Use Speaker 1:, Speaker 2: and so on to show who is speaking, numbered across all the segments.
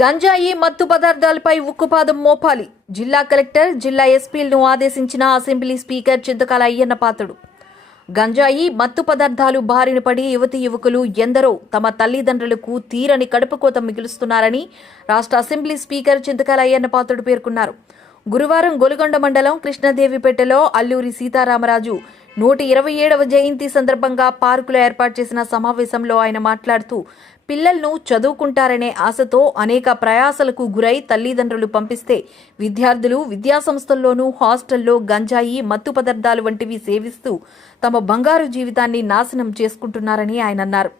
Speaker 1: గంజాయి మత్తు పదార్థాలపై ఉక్కుపాదం మోపాలి. జిల్లా కలెక్టర్ జిల్లా ఎస్పీలను ఆదేశించిన అసెంబ్లీ స్పీకర్ చింతకాల అయ్యన్న పాత్రుడు. గంజాయి మత్తు పదార్థాలు బారిన పడి యువతి యువకులు ఎందరో తమ తల్లిదండ్రులకు తీరని కడుపుకోత మిగులుస్తున్నారని రాష్ట్ర అసెంబ్లీ స్పీకర్ చింతకాల అయ్యన్న పాత్రుడు పేర్కొన్నారు. గురువారం గొలుగొండ మండలం కృష్ణదేవిపేటలో అల్లూరి సీతారామరాజు నూట ఇరవై ఏడవ జయంతి సందర్భంగా పార్కులో ఏర్పాటు చేసిన సమావేశంలో ఆయన మాట్లాడుతూ పిల్లలను చదువుకుంటారనే ఆశతో అనేక ప్రయాసలకు గురై తల్లిదండ్రులు పంపిస్తే విద్యార్థులు విద్యాసంస్థల్లోనూ హాస్టల్లో గంజాయి మత్తు పదార్థాలు వంటివి సేవిస్తూ తమ బంగారు జీవితాన్ని నాశనం చేసుకుంటున్నారని ఆయన అన్నారు.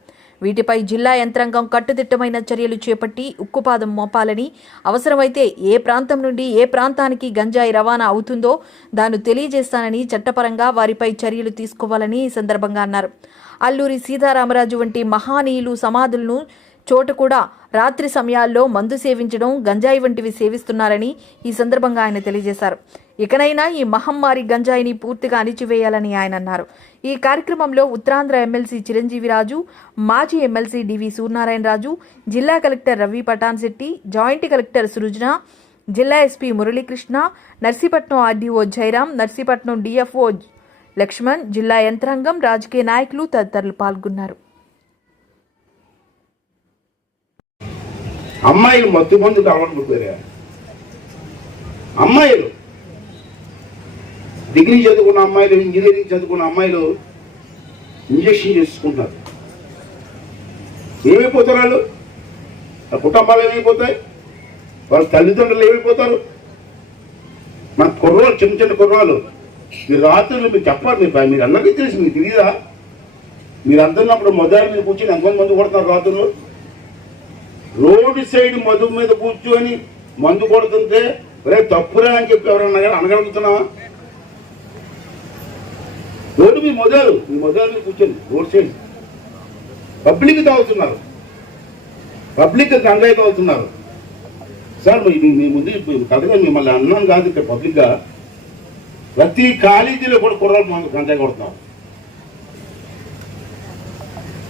Speaker 1: వీటిపై జిల్లా యంత్రాంగం కట్టుదిట్టమైన చర్యలు చేపట్టి ఉక్కుపాదం మోపాలని అవసరమైతే ఏ ప్రాంతం నుండి ఏ ప్రాంతానికి గంజాయి రవాణా అవుతుందో దాన్ని తెలియజేస్తానని చట్టపరంగా వారిపై చర్యలు తీసుకోవాలని ఈ సందర్భంగా అన్నారు. అల్లూరి సీతారామరాజు వంటి మహానీయులు సమాధులను చోట కూడా రాత్రి సమయాల్లో మందు సేవించడం గంజాయి వంటివి సేవిస్తున్నారని ఈ సందర్భంగా ఆయన తెలియజేశారు. ఇకనైనా ఈ మహమ్మారి గంజాయిని పూర్తిగా అణిచివేయాలని ఆయన అన్నారు. ఈ కార్యక్రమంలో ఉత్తరాంధ్ర ఎమ్మెల్సీ చిరంజీవిరాజు మాజీ ఎమ్మెల్సీ డివి సూర్యనారాయణరాజు జిల్లా collector Ravi Patanshetti joint collector Srujana జిల్లా SP Muralikrishna Narsipatnam RDO Jairam Narsipatnam DFO Lakshman జిల్లా యంత్రాంగం రాజకీయ నాయకులు తదితరులు పాల్గొన్నారు.
Speaker 2: అమ్మాయిలు మత్తు మందు అలవాటు అమ్మాయిలు. డిగ్రీ చదువుకున్న అమ్మాయిలు ఇంజనీరింగ్ చదువుకున్న అమ్మాయిలు ఇంజక్షన్ చేసుకుంటున్నారు. ఏమైపోతారు వాళ్ళు? ఆ కుటుంబాలు ఏమైపోతాయి? వాళ్ళ తల్లిదండ్రులు ఏమైపోతారు? మన కుర్రాలు చిన్న చిన్న కుర్రాలు మీరు రాత్రులు మీరు చెప్పాలి మీరు మీరు అందరికీ తెలుసు మీకు తెలియదా మీరు అందరినప్పుడు మొదటి మీద కూర్చొని ఎంతమంది మందు కొడుతున్నారు రాత్రులు? రోడ్డు సైడ్ మధు మీద కూర్చొని మందు కొడుతుంటే రే తప్పురా అని చెప్పి ఎవరన్నా కానీ అనగలుగుతున్నావా? రోడ్డు మీ మొదలు మీ మొదలు మీద కూర్చొని రోడ్ సైడ్. పబ్లిక్ తాగుతున్నారు. పబ్లిక్ గంగాయి తాగుతున్నారు. సార్ మీ ముందు ఇప్పుడు కథగా మిమ్మల్ని అన్నాను కాదు ఇక్కడ పబ్లిక్గా. ప్రతి కాలేజీలో కూడా కుర్రాలు మనం గంజాయి కొడుతున్నాం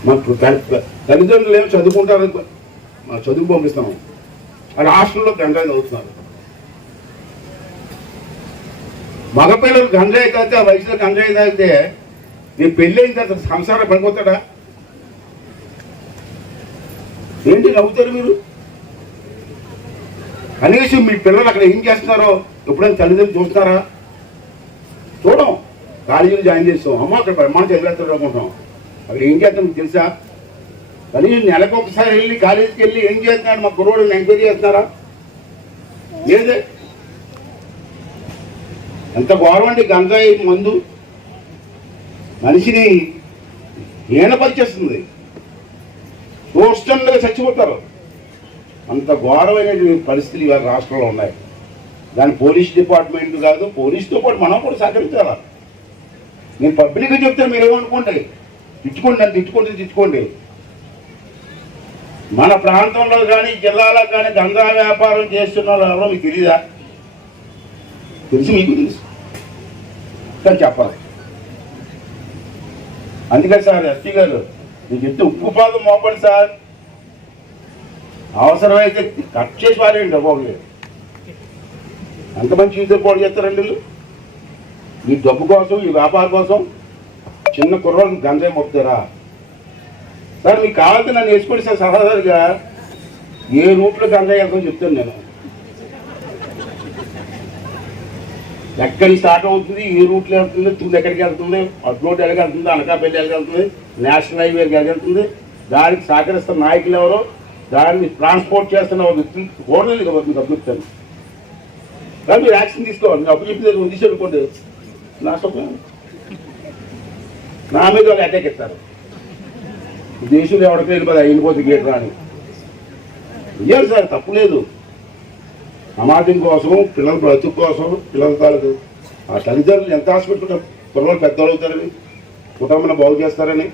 Speaker 2: మాకు తల్లిదండ్రులు ఏమి చదువుకుంటారు. మా చదువు పంపిస్తాం. వాళ్ళు హాస్టల్లో గంజాయి చదువుతున్నారు. మగపిల్లలు గంజాయి తాగితే ఆ వయసులో గంజాయి తాగితే నీ పెళ్ళి అయిన తర్వాత సంసారం పడిపోతాడా? ఏంటి నవ్వుతారు మీరు? కనీసం మీ పిల్లలు అక్కడ ఏం చేస్తున్నారో ఎప్పుడైనా తల్లిదండ్రులు చూస్తారా చూడం. కాలేజీలో జాయిన్ చేస్తాం. అమ్మ అక్కడ బ్రహ్మాండ చదివేస్తాడు అనుకుంటాం అక్కడ ఏం చేస్తాం మీకు తెలుసా? కనీసం నెలకు ఒకసారి వెళ్ళి కాలేజీకి వెళ్ళి ఏం చేస్తున్నాడు? మా కుర్రోడు ఎంక్వైరీ చేస్తున్నారా? లేదే. ఎంత ఘోరం అండి గంజాయి మందు. మనిషిని హీనపరిచేస్తుంది. చూస్తుండగా చచ్చిపోతారు. అంత ఘోరమైనటువంటి పరిస్థితులు ఇవాళ రాష్ట్రంలో ఉన్నాయి. దాని పోలీస్ డిపార్ట్మెంట్ కాదు పోలీస్తో పాటు మనం కూడా సహకరించాలా? నేను పబ్లిక్గా చెప్తే మీరు ఏమనుకోండి తిట్టుకోండి నన్ను తిట్టుకోండి తిట్టుకోండి. మన ప్రాంతంలో కానీ జిల్లాలో కానీ గంగా వ్యాపారం చేస్తున్న వాళ్ళు ఎవరో మీకు తెలియదా తెలుసు మీకు తెలుసు. కానీ చెప్పాలి. అందుకే సార్ ఎస్పీ గారు మీకు చెప్తే ఉప్పు పాదం మోపండి సార్. అవసరమైతే కట్ చేసి పారేయండి బాబు అంత మంచి యూజర్ పోటీ చేస్తారండి వీళ్ళు. ఈ డబ్బు కోసం ఈ వ్యాపారం కోసం చిన్న కుర్రాలు గంజాయి మొప్పుతారా సార్ మీకు కావాలంటే నన్ను వేసుకోండి సార్ సహజంగా ఏ రూట్లో గంజాయి వెళ్తామో చెప్తాను నేను. ఎక్కడి స్టార్ట్ అవుతుంది ఏ రూట్లో వెళ్తుంది తుది ఎక్కడికి వెళ్తుంది అడ్లోడ్ ఎక్కడికి వెళ్తుంది అనకాపల్లి ఎక్కడికి వెళ్తుంది నేషనల్ హైవే ఎక్కడికి వెళ్తుంది దానికి సహకరిస్తున్న నాయకులు ఎవరో దాన్ని ట్రాన్స్పోర్ట్ చేస్తున్న వ్యక్తులు ఓడలేదు కాబట్టి మీకు అభ్యుక్తాను కానీ మీరు యాక్షన్ తీసుకోవాలి మీరు అప్పు చెప్పిన దగ్గర తీసేనుకోండి నష్టం నా మీద వాళ్ళు అటాక్ ఇస్తారు దేశంలో ఎవరికి వెళ్ళిపోతే వెళ్ళిపోతే గేట్ రాని. ఇయ్యాలి సార్ తప్పు లేదు. సమాజం కోసం పిల్లల బ్రతుకు కోసం పిల్లల తాలూకు. ఆ తల్లిదండ్రులు ఎంత ఆశపెట్టుకుంటారు పిల్లలు పెద్దలు అవుతారని కుటుంబం బాగు చేస్తారని.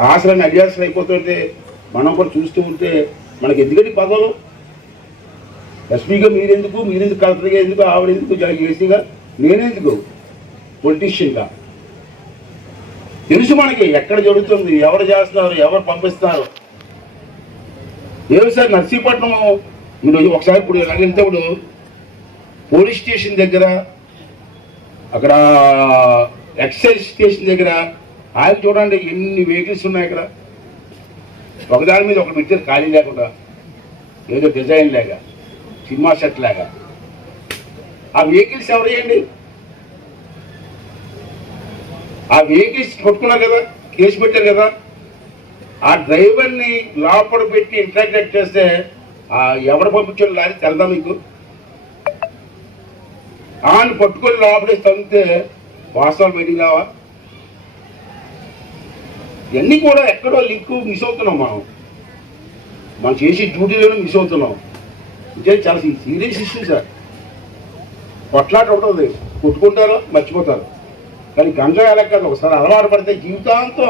Speaker 2: ఆశలన్నీ అడియాసలు అయిపోతుంటే మనం కూడా చూస్తూ ఉంటే మనకి ఎందుకని పదవులు? ఎస్పీగా మీరెందుకు? మీరెందుకు కలెక్టర్గా ఎందుకు? ఆవిడ ఎందుకు? ఏసీగా? నేనెందుకు? పొలిటీషియన్గా. తెలుసు మనకి ఎక్కడ జరుగుతుంది ఎవరు చేస్తున్నారు ఎవరు పంపిస్తున్నారు. ఏదో సార్ నర్సీపట్నం మీరు ఒకసారి ఇప్పుడు ఇలా వెళ్తేప్పుడు పోలీస్ స్టేషన్ దగ్గర అక్కడ ఎక్సైజ్ స్టేషన్ దగ్గర ఆయన చూడండి ఎన్ని వెహికల్స్ ఉన్నాయి ఇక్కడ ఒకదాని మీద ఒకటి పెట్టారు ఖాళీ లేకుండా. ఏదో డిజైన్ లేక సినిమా సెట్ లాగా ఆ వెహికల్స్ ఎవరేయండి ఆ వెహికల్స్ పట్టుకున్నారు కదా కేసు పెట్టారు కదా. ఆ డ్రైవర్ని లోపల పెట్టి ఇంటరాక్ట్ చేస్తే ఆ ఎవరు పంపించాడు లారీ తెలదా మీకు? ఆయన పట్టుకొని లోపలేసి తమ్మితే వాస్తవాలు బయటికి రావా? ఇవన్నీ కూడా ఎక్కడో లింక్ మిస్ అవుతున్నాం మనం. మనం చేసే డ్యూటీలోనే మిస్ అవుతున్నాం. ఇదే చాలా సీరియస్ ఇష్యూ సార్. కొట్లాట ఉంటుంది కొట్టుకుంటారు? మర్చిపోతారు? కానీ గంజాయి ఎలా కాదు ఒకసారి అలవాటు పడితే జీవితాంతం